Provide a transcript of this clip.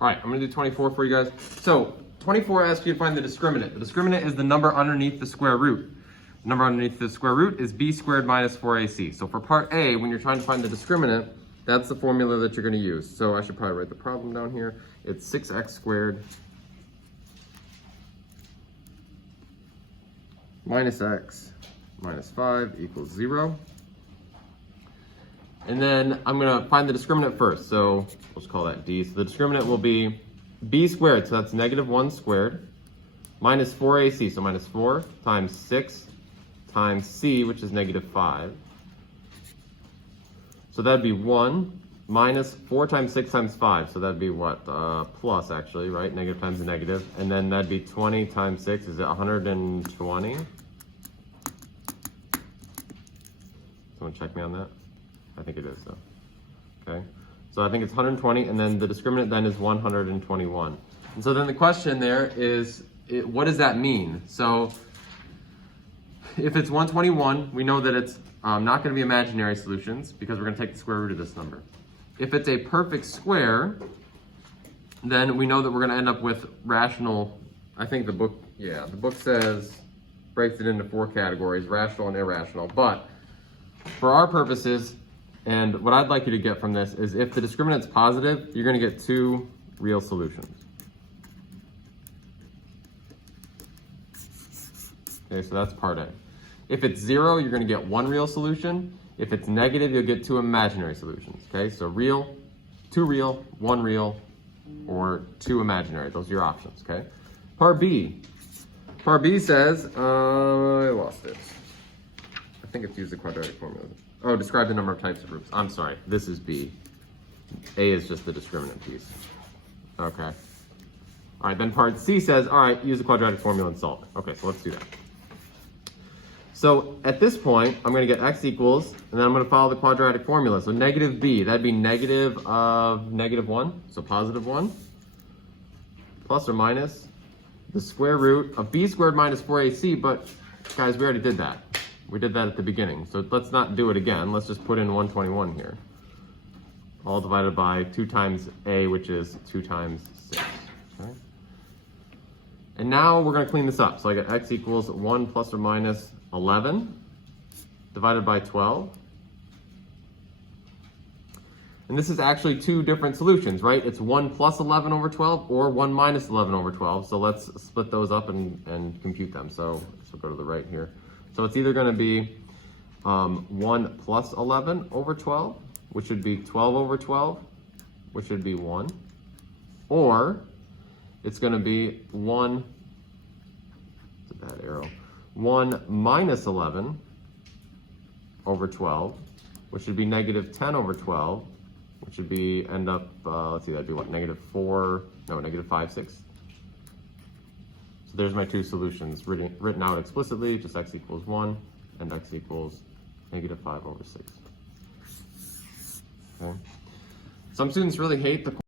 All right, I'm gonna do 24 for you guys. So 24 asks you to find the discriminant. The discriminant is the number underneath the square root. The number underneath the square root is b squared minus 4ac. So for part A, when you're trying to find the discriminant, that's the formula that you're gonna use. So I should probably write the problem down here. It's 6x squared minus x minus 5 equals 0. And then I'm gonna find the discriminant first. So let's call that D. So the discriminant will be b squared, so that's negative 1 squared, minus 4ac, so minus 4 times 6 times c, which is negative 5. So that'd be 1 minus 4 times 6 times 5. So that'd be what? Plus, actually, right? Negative times a negative. And then that'd be 20 times 6. Is it 120? Someone check me on that? I think it is, though. Okay. So I think it's 120, and then the discriminant then is 121. And so then the question there is, what does that mean? So if it's 121, we know that it's not going to be imaginary solutions because we're going to take the square root of this number. If it's a perfect square, then we know that we're going to end up with rational. I think the book says, breaks it into 4 categories, rational and irrational. But for our purposes, and what I'd like you to get from this is if the discriminant's positive, you're going to get 2 real solutions. Okay, so that's part A. If it's 0, you're going to get 1 real solution. If it's negative, you'll get 2 imaginary solutions. Okay, so real, 2 real, 1 real, or 2 imaginary. Those are your options. Okay. Part B. Part B says, I lost it. I think it's use the quadratic formula. Oh, describe the number of types of groups. I'm sorry, this is B. A is just the discriminant piece. Okay. All right, then part C says, all right, use the quadratic formula and solve it. Okay, so let's do that. So at this point, I'm gonna get x equals, and then I'm gonna follow the quadratic formula. So negative b, that'd be negative of negative 1, so positive 1, plus or minus the square root of b squared minus 4ac, but guys, we already did that. We did that at the beginning, so let's not do it again. Let's just put in 121 here. All divided by 2 times a, which is 2 times 6. Okay. And now we're going to clean this up. So I get x equals 1 plus or minus 11 divided by 12. And this is actually 2 different solutions, right? It's 1 plus 11 over 12 or 1 minus 11 over 12. So let's split those up and compute them. So go to the right here. So it's either going to be 1 plus 11 over 12, which would be 12 over 12, which would be 1. Or it's going to be 1, it's a bad arrow, 1 minus 11 over 12, which would be negative 10 over 12, which would be, let's see, that'd be what, negative 5/6. So there's my 2 solutions written out explicitly, just x equals 1 and x equals negative 5/6. Okay. Some students really hate the